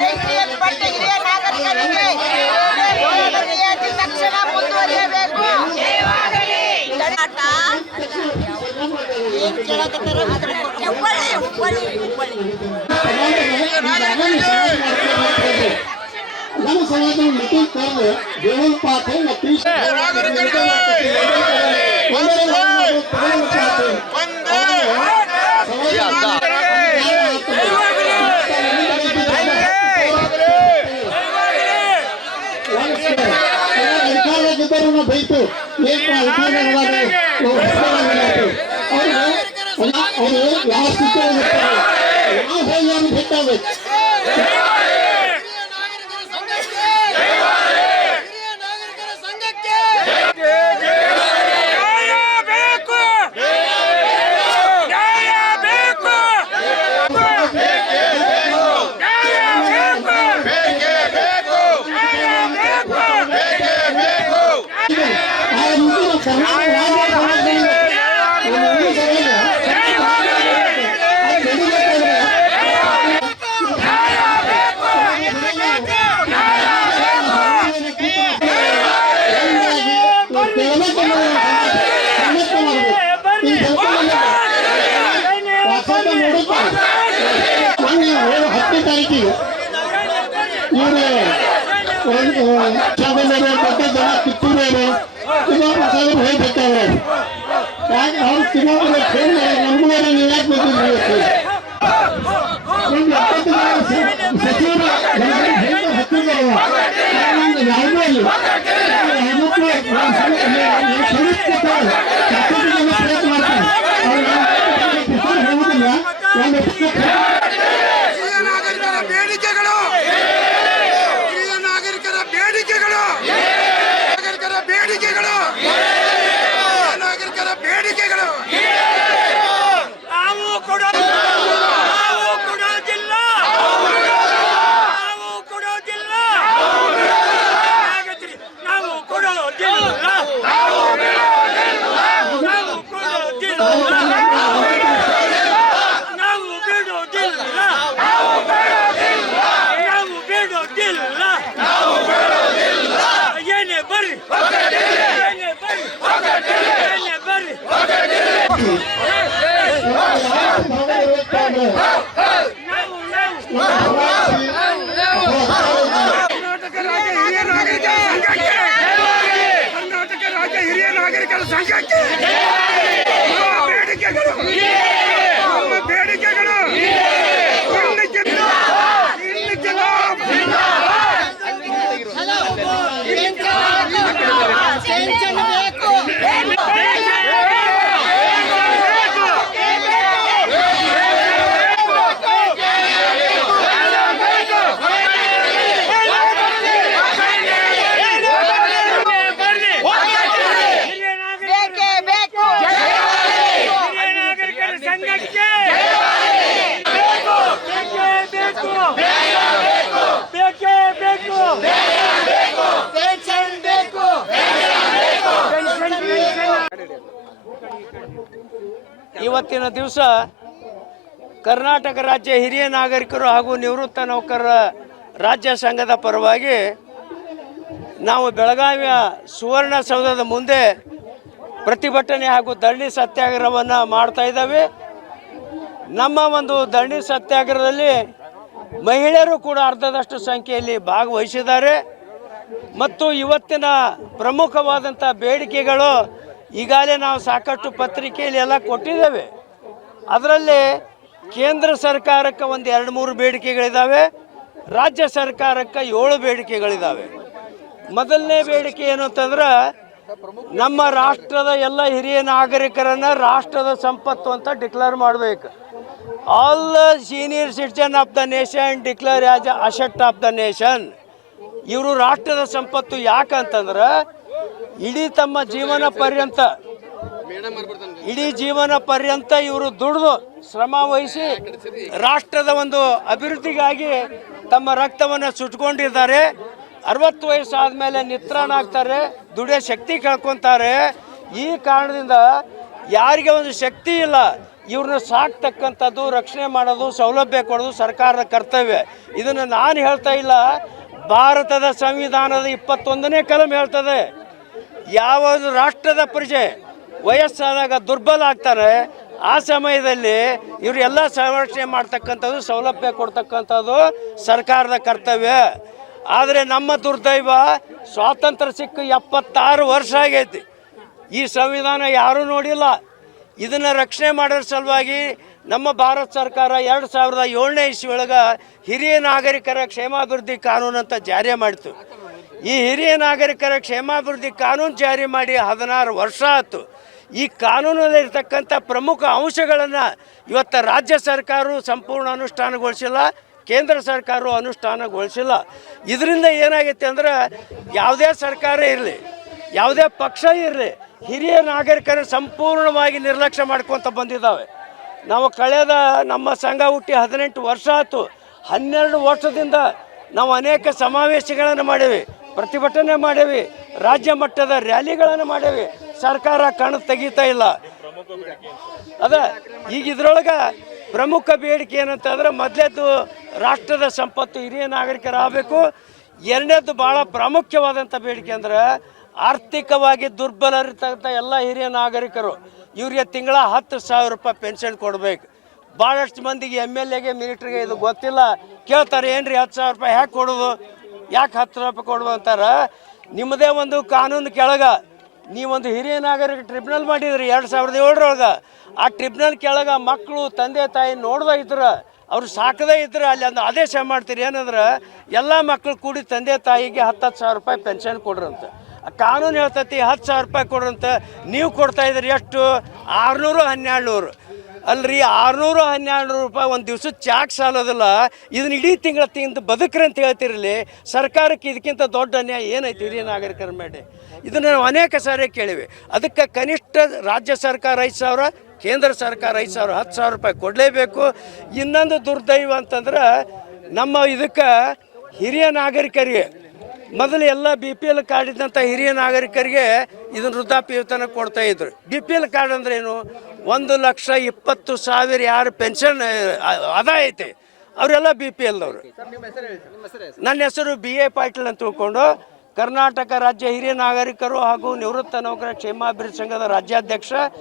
ಹಿರಿಯ ನಾಗರಿಕರಿಗೆ ತಕ್ಷಣ ಮುಂದುವರಿಯಬೇಕು. ನಮ್ಮ ಸಮಾಜದ ಮೀಟಿಂಗ್ ಕರೆದು ದೇವರ ಪಾಠ ಅಧಿಕಾರವಾಗಿದ್ದರೂ ಬೈತು ಅವರು ಯಾವ ಸ್ಥಿತಿಯಲ್ಲಿ ಯಾವ ಹೇಳಿ ಬೇಕಾಗಬೇಕು. ಕಿತ್ತೂರವರು ಹೋಗ್ಬೇಕಾದ್ರೆ ಅವ್ರು ಚುನಾವಣೆ ನಮಗೂ ಯಾಕೆ ಸಚಿವರು ಕರ್ನಾಟಕ ರಾಜ್ಯ ಹಿರಿಯ ನಾಗರಿಕರ ಸಂಘಕ್ಕೆ ಬೇಡಿಕೆಗಳು ಇವತ್ತಿನ ದಿವಸ ಕರ್ನಾಟಕ ರಾಜ್ಯ ಹಿರಿಯ ನಾಗರಿಕರು ಹಾಗೂ ನಿವೃತ್ತ ನೌಕರರ ರಾಜ್ಯ ಸಂಘದ ಪರವಾಗಿ ನಾವು ಬೆಳಗಾವಿಯ ಸುವರ್ಣಸೌಧದ ಮುಂದೆ ಪ್ರತಿಭಟನೆ ಹಾಗೂ ಧರಣಿ ಸತ್ಯಾಗ್ರಹವನ್ನು ಮಾಡ್ತಾ ಇದ್ದಾವೆ. ನಮ್ಮ ಒಂದು ಧರಣಿ ಸತ್ಯಾಗ್ರಹದಲ್ಲಿ ಮಹಿಳೆಯರು ಕೂಡ ಅರ್ಧದಷ್ಟು ಸಂಖ್ಯೆಯಲ್ಲಿ ಭಾಗವಹಿಸಿದ್ದಾರೆ ಮತ್ತು ಇವತ್ತಿನ ಪ್ರಮುಖವಾದಂಥ ಬೇಡಿಕೆಗಳು ಈಗಾಗಲೇ ನಾವು ಸಾಕಷ್ಟು ಪತ್ರಿಕೆಯಲ್ಲಿ ಎಲ್ಲ ಕೊಟ್ಟಿದ್ದೇವೆ. ಅದರಲ್ಲಿ ಕೇಂದ್ರ ಸರ್ಕಾರಕ್ಕೆ ಒಂದು 2-3 ಬೇಡಿಕೆಗಳಿದ್ದಾವೆ, ರಾಜ್ಯ ಸರ್ಕಾರಕ್ಕೆ 7 ಬೇಡಿಕೆಗಳಿದ್ದಾವೆ. ಮೊದಲನೇ ಬೇಡಿಕೆ ಏನು ಅಂತಂದ್ರೆ ನಮ್ಮ ರಾಷ್ಟ್ರದ ಎಲ್ಲ ಹಿರಿಯ ನಾಗರಿಕರನ್ನು ರಾಷ್ಟ್ರದ ಸಂಪತ್ತು ಅಂತ ಡಿಕ್ಲೇರ್ ಮಾಡಬೇಕು. All senior citizen of the nation declare as a asset of the nation. ಇವರು ರಾಷ್ಟ್ರದ ಸಂಪತ್ತು ಯಾಕಂತಂದ್ರೆ ಇಡೀ ತಮ್ಮ ಜೀವನ ಪರ್ಯಂತ ಇವರು ದುಡಿದು ಶ್ರಮ ವಹಿಸಿ ರಾಷ್ಟ್ರದ ಒಂದು ಅಭಿವೃದ್ಧಿಗಾಗಿ ತಮ್ಮ ರಕ್ತವನ್ನು ಸುಟ್ಕೊಂಡಿದ್ದಾರೆ. 60 ವಯಸ್ಸಾದ ಮೇಲೆ ನಿತ್ರಾಣ ಆಗ್ತಾರೆ, ದುಡಿಯೋ ಶಕ್ತಿ ಕಳ್ಕೊತಾರೆ. ಈ ಕಾರಣದಿಂದ ಯಾರಿಗೆ ಒಂದು ಶಕ್ತಿ ಇಲ್ಲ, ಇವ್ರನ್ನ ಸಾಕ್ತಕ್ಕಂಥದ್ದು, ರಕ್ಷಣೆ ಮಾಡೋದು, ಸೌಲಭ್ಯ ಕೊಡೋದು ಸರ್ಕಾರದ ಕರ್ತವ್ಯ. ಇದನ್ನು ನಾನು ಹೇಳ್ತಾ ಇಲ್ಲ, ಭಾರತದ ಸಂವಿಧಾನದ 21ನೇ ಕಲಂ ಹೇಳ್ತದೆ. ಯಾವ ರಾಷ್ಟ್ರದ ಪ್ರಜೆ ವಯಸ್ಸಾದಾಗ ದುರ್ಬಲ ಆಗ್ತಾರೆ, ಆ ಸಮಯದಲ್ಲಿ ಇವರೆಲ್ಲ ಸಂರಕ್ಷಣೆ ಮಾಡ್ತಕ್ಕಂಥದ್ದು, ಸೌಲಭ್ಯ ಕೊಡ್ತಕ್ಕಂಥದ್ದು ಸರ್ಕಾರದ ಕರ್ತವ್ಯ. ಆದರೆ ನಮ್ಮ ದುರ್ದೈವ, ಸ್ವಾತಂತ್ರ್ಯ ಸಿಕ್ಕ 76 ವರ್ಷ ಆಗೈತಿ, ಈ ಸಂವಿಧಾನ ಯಾರೂ ನೋಡಿಲ್ಲ. ಇದನ್ನು ರಕ್ಷಣೆ ಮಾಡೋದ್ರ ಸಲುವಾಗಿ ನಮ್ಮ ಭಾರತ ಸರ್ಕಾರ 2007ನೇ ಇಸ್ವಿಯೊಳಗೆ ಹಿರಿಯ ನಾಗರಿಕರ ಕ್ಷೇಮಾಭಿವೃದ್ಧಿ ಕಾನೂನು ಅಂತ ಜಾರಿ ಮಾಡಿತು. ಈ ಹಿರಿಯ ನಾಗರಿಕರ ಕ್ಷೇಮಾಭಿವೃದ್ಧಿ ಕಾನೂನು ಜಾರಿ ಮಾಡಿ 16 ವರ್ಷ ಆಯಿತು. ಈ ಕಾನೂನಲ್ಲಿರ್ತಕ್ಕಂಥ ಪ್ರಮುಖ ಅಂಶಗಳನ್ನು ಇವತ್ತು ರಾಜ್ಯ ಸರ್ಕಾರವು ಸಂಪೂರ್ಣ ಅನುಷ್ಠಾನಗೊಳಿಸಿಲ್ಲ, ಕೇಂದ್ರ ಸರ್ಕಾರವು ಅನುಷ್ಠಾನಗೊಳಿಸಿಲ್ಲ. ಇದರಿಂದ ಏನಾಗೈತೆ ಅಂದ್ರೆ, ಯಾವುದೇ ಸರ್ಕಾರ ಇರಲಿ, ಯಾವುದೇ ಪಕ್ಷ ಇರಲಿ, ಹಿರಿಯ ನಾಗರಿಕರ ಸಂಪೂರ್ಣವಾಗಿ ನಿರ್ಲಕ್ಷ್ಯ ಮಾಡ್ಕೊತ ಬಂದಿದ್ದಾವೆ. ನಾವು ಕಳೆದ ನಮ್ಮ ಸಂಘ ಹುಟ್ಟಿ 18 ವರ್ಷ ಆಯಿತು. 12 ವರ್ಷದಿಂದ ನಾವು ಅನೇಕ ಸಮಾವೇಶಗಳನ್ನು ಮಾಡೇವಿ, ಪ್ರತಿಭಟನೆ ಮಾಡೇವಿ, ರಾಜ್ಯ ಮಟ್ಟದ ರ್ಯಾಲಿಗಳನ್ನು ಮಾಡೇವಿ. ಸರ್ಕಾರ ಕಣ್ಣು ತೆಗಿತಾ ಇಲ್ಲ. ಅದೇ ಈಗ ಇದ್ರೊಳಗೆ ಪ್ರಮುಖ ಬೇಡಿಕೆ ಏನಂತಂದ್ರೆ, ಮೊದಲೇದು ರಾಷ್ಟ್ರದ ಸಂಪತ್ತು ಹಿರಿಯ ನಾಗರಿಕರಾಗಬೇಕು. ಎರಡನೇದು ಭಾಳ ಪ್ರಾಮುಖ್ಯವಾದಂಥ ಬೇಡಿಕೆ ಅಂದ್ರೆ, ಆರ್ಥಿಕವಾಗಿ ದುರ್ಬಲರಿರ್ತಕ್ಕಂಥ ಎಲ್ಲ ಹಿರಿಯ ನಾಗರಿಕರು ಇವರಿಗೆ ತಿಂಗಳ 10,000 ರೂಪಾಯಿ ಪೆನ್ಷನ್ ಕೊಡಬೇಕು. ಭಾಳಷ್ಟು ಮಂದಿಗೆ MLAಗೆ ಮಿಲಿಟ್ರಿಗೆ ಇದು ಗೊತ್ತಿಲ್ಲ. ಕೇಳ್ತಾರೆ, ಏನ್ರಿ 10,000 ರೂಪಾಯಿ ಯಾಕೆ ಕೊಡೋದು, ಯಾಕೆ 10,000 ರೂಪಾಯಿ ಕೊಡೋದು ಅಂತಾರೆ. ನಿಮ್ಮದೇ ಒಂದು ಕಾನೂನು ಕೆಳಗೆ ನೀವೊಂದು ಹಿರಿಯ ನಾಗರಿಕ ಟ್ರಿಬ್ಯುನಲ್ ಮಾಡಿದ್ರಿ 2007ರೊಳಗೆ. ಆ ಟ್ರಿಬ್ಯುನಲ್ ಕೆಳಗೆ ಮಕ್ಕಳು ತಂದೆ ತಾಯಿ ನೋಡ್ದೇ ಇದ್ರೆ, ಅವ್ರು ಸಾಕದೇ ಇದ್ರೆ ಅಲ್ಲಿ ಒಂದು ಆದೇಶ ಮಾಡ್ತೀರಿ, ಏನಂದ್ರೆ ಎಲ್ಲ ಮಕ್ಕಳು ಕೂಡಿ ತಂದೆ ತಾಯಿಗೆ 10,000 ರೂಪಾಯಿ ಪೆನ್ಷನ್ ಕೊಡ್ರಂತ. ಕಾನೂನು ಹೇಳ್ತೈತಿ 10,000 ರೂಪಾಯಿ ಕೊಡ್ರಂತ. ನೀವು ಕೊಡ್ತಾ ಇದ್ರಿ ಎಷ್ಟು? 600-1200 ಅಲ್ರಿ. 600-1200 ರೂಪಾಯಿ ಒಂದು ದಿವ್ಸಕ್ಕೆ ಚಾಕ್ ಸಾಲೋದಿಲ್ಲ. ಇದನ್ನ ಇಡೀ ತಿಂಗಳ ತಿಂದು ಬದುಕ್ರಿ ಅಂತ ಹೇಳ್ತಿರಲಿ. ಸರ್ಕಾರಕ್ಕೆ ಇದಕ್ಕಿಂತ ದೊಡ್ಡ ಅನ್ಯಾಯ ಏನೈತಿ ಹಿರಿಯ ನಾಗರಿಕರ ಮೇಲೆ? ಇದನ್ನು ನಾವು ಅನೇಕ ಸಾರಿ ಕೇಳಿವಿ. ಅದಕ್ಕೆ ಕನಿಷ್ಠ ರಾಜ್ಯ ಸರ್ಕಾರ 5,000, ಕೇಂದ್ರ ಸರ್ಕಾರ 5,000, 10,000 ರೂಪಾಯಿ ಕೊಡಲೇಬೇಕು. ಇನ್ನೊಂದು ದುರ್ದೈವ ಅಂತಂದ್ರೆ, ನಮ್ಮ ಇದಕ್ಕೆ ಹಿರಿಯ ನಾಗರಿಕರಿಗೆ ಮೊದಲು ಎಲ್ಲ BPL ಕಾರ್ಡ್ ಇದ್ದಂಥ ಹಿರಿಯ ನಾಗರಿಕರಿಗೆ ಇದನ್ನು ವೃದ್ಧಾಪ್ಯ ವೇತನ ಕೊಡ್ತಾ ಇದ್ರು. BPL ಕಾರ್ಡ್ ಅಂದ್ರೆ ಏನು? 1,20,000 ಯಾರು ಪೆನ್ಷನ್ ಆದಾಯ ಐತೆ ಅವರೆಲ್ಲ BPLದವರು. ನನ್ನ ಹೆಸರು BA ಪಾಟೀಲ್ ಅಂತ ತಿಳ್ಕೊಂಡು, ಕರ್ನಾಟಕ ರಾಜ್ಯ ಹಿರಿಯ ನಾಗರಿಕರು ಹಾಗೂ ನಿವೃತ್ತ ನೌಕರರ ಕ್ಷೇಮಾಭಿವೃದ್ಧಿ ಸಂಘದ ರಾಜ್ಯಾಧ್ಯಕ್ಷ.